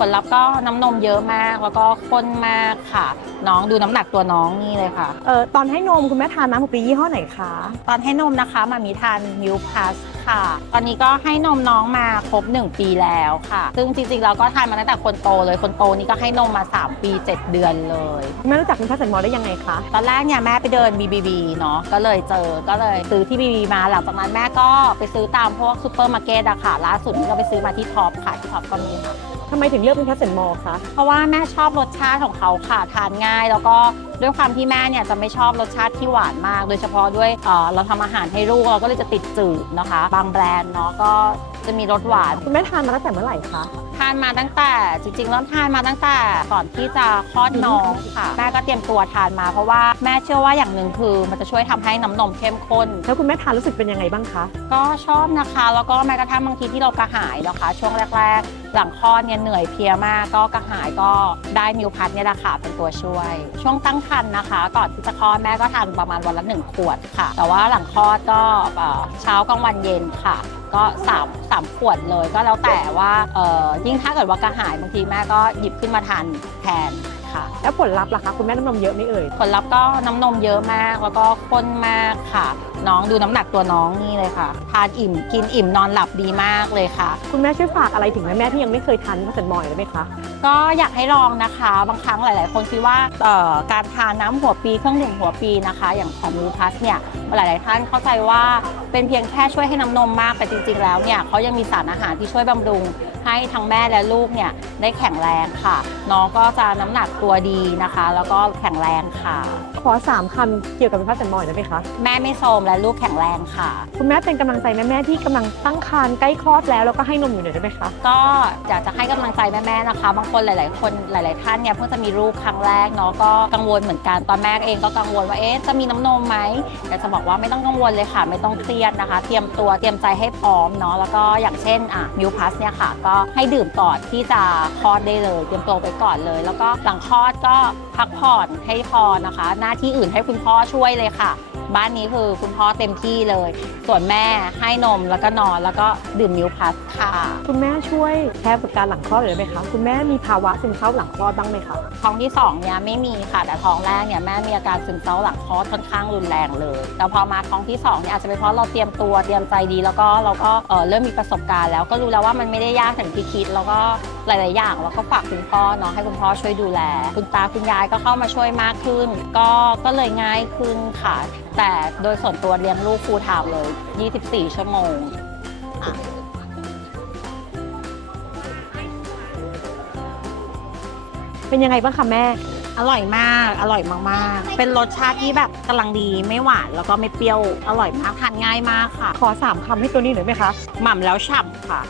ผลลัพธ์ก็น้ำนมเยอะมากแล้วก็ข้นมากค่ะ น้องดูน้ำหนักตัวน้องนี่เลยค่ะ เออตอนให้นมคุณแม่ทานน้ำหัวปียี่ห้อไหนคะ ตอนให้นมนะคะมามีทานมิลพัสค่ะ ตอนนี้ก็ให้นมน้องมาครบ 1 ปีแล้วค่ะ ซึ่งจริงๆเราก็ทานมาตั้งแต่คนโตเลยคนโตนี่ก็ให้นมมา 3 ปี 7 เดือนเลยคุณแม่รู้จักคุณพัสมอได้ยังไงคะตอนแรกเนี่ยแม่ไปเดิน BBB เนาะก็เลยเจอก็เลยซื้อที่ BBB มาหลังจากนั้นแม่ก็ไปซื้อตามพวกซูเปอร์มาร์เก็ตอะค่ะล่าสุดนี่ก็ไปซื้อมาที่ท็อปค่ะที่ท็อปก็มีค่ะ ทำไมถึงเลือกเป็นพัสมอคะ เพราะว่าแม่ชอบรสชาติของเขาค่ะทานง่าย แล้วก็ด้วยความที่แม่เนี่ยจะไม่ชอบรสชาติที่หวานมาก โดยเฉพาะด้วยเอ่อเราทำอาหารให้ลูกเราก็เลยจะติดจืดนะคะ บางแบรนด์เนาะก็จะมีรสหวาน คุณแม่ทานมาตั้งแต่เมื่อไหร่คะ ทานมาตั้งแต่จริงๆเริ่มทานมาตั้งแต่ก่อนที่จะคลอดน้องค่ะ แม่ก็เตรียมตัวทานมาเพราะว่าแม่เชื่อว่าอย่างหนึ่งคือ มันจะช่วยทำให้น้ำนมเข้มข้น แล้วคุณแม่ทานรู้สึกเป็นยังไงบ้างคะ ก็ชอบนะคะ แล้วก็แม้กระทั่งบางทีที่เรากระหายนะคะ ช่วงแรกๆ หลังคลอดเนี่ยเหนื่อยเพลียมากก็กระหายก็ได้มิวพัทเนี่ยแหละค่ะเป็นตัวช่วย ช่วงตั้งครรภ์นะคะ ก่อนที่จะคลอดแม่ก็ทานประมาณวันละหนึ่งขวดค่ะ แต่ว่าหลังคลอดก็เช้ากลางวันเย็นค่ะก็สามสามขวดเลยก็แล้วแต่ว่ายิ่งถ้าเกิดว่ากระหายบางทีแม่ก็หยิบขึ้นมาทานแทน ค่ะ แล้วผลลัพธ์ล่ะคะคุณแม่น้ำนมเยอะไหมเอ่ย ผลลัพธ์ก็น้ำนมเยอะมากแล้วก็ข้นมากค่ะ น้องดูน้ำหนักตัวน้องนี่เลยค่ะ ทานอิ่มกินอิ่มนอนหลับดีมากเลยค่ะ คุณแม่ช่วยฝากอะไรถึงแม่ๆที่ยังไม่เคยทานพัสมอได้ไหมคะ ก็อยากให้ลองนะคะ บางครั้งหลาย ๆ คนคิดว่าเอ่อการทานน้ำหัวปีเครื่องดื่มหัวปีนะคะ อย่างของมูพัสเนี่ยหลาย ๆ ท่านเข้าใจว่าเป็นเพียงแค่ช่วยให้น้ำนมมากแต่จริง ๆ แล้วเนี่ยเขายังมีสารอาหารที่ช่วยบำรุงให้ทั้งแม่และลูกเนี่ยได้แข็งแรงค่ะ น้องก็จะน้ำหนักตัวดีนะคะ แล้วก็แข็งแรงค่ะขอสามคำเกี่ยวกับพัสมอได้ไหมคะ แม่ไม่โทรมและลูกแข็งแรงค่ะ คุณแม่เป็นกำลังใจแม่ๆที่กำลังตั้งครรภ์ใกล้คลอดแล้วแล้วก็ให้นมอยู่หน่อยได้ไหมคะ ก็อยากจะให้กำลังใจแม่ๆนะคะ บางคนหลาย ๆ คนหลาย ๆ ท่านเนี่ยเพิ่งจะมีลูกครั้งแรกเนาะก็กังวลเหมือนกันตอนแม่เองก็กังวลว่าเอ๊ะจะมีน้ำนมไหมแต่จะบอกว่าไม่ต้องกังวลเลยค่ะ ไม่ต้องเครียดนะคะ เตรียมตัวเตรียมใจให้พร้อมเนาะแล้วก็อย่างเช่นอะมิวพัสเนี่ยค่ะ ก็ให้ดื่มก่อนที่จะคลอดได้เลย เตรียมตัวไปก่อนเลย แล้วก็หลังคลอดก็พักผ่อนให้พอนะคะหน้าที่อื่นให้คุณพ่อช่วยเลยค่ะ บ้านนี้คือคุณพ่อเต็มที่เลย ส่วนแม่ให้นมแล้วก็นอนแล้วก็ดื่มมิวพัสค่ะ คุณแม่ช่วยแชร์ประสบการณ์หลังคลอดหน่อยได้ไหมคะคุณแม่มีภาวะซึมเศร้าหลังคลอดบ้างไหมคะท้องที่2เนี่ยไม่มีค่ะแต่ท้องแรกเนี่ยแม่มีอาการซึมเศร้าหลังคลอดค่อนข้างรุนแรงเลยแต่พอมาท้องที่2เนี่ยอาจจะเป็นเพราะเราเตรียมตัวเตรียมใจดี แล้วก็เราก็เอ่อเริ่มมีประสบการณ์ แล้วก็รู้แล้วว่ามันไม่ได้ยากอย่างที่คิดแล้วก็ หลาย ๆ อย่างเราก็ฝากคุณพ่อเนาะให้คุณพ่อช่วยดูแล คุณตาคุณยายก็เข้ามาช่วยมากขึ้น ก็ก็เลยง่ายขึ้นค่ะ แต่โดยส่วนตัวเลี้ยงลูกฟูลไทม์เลย 24 ชั่วโมงเป็นยังไงบ้างคะแม่ อร่อยมาก อร่อยมากๆ เป็นรสชาติที่แบบกำลังดี ไม่หวานแล้วก็ไม่เปรี้ยว อร่อยมาก ทานง่ายมากค่ะ ขอสามคำให้ตัวนี้หน่อยไหมคะ หม่ำแล้วฉ่ำค่ะ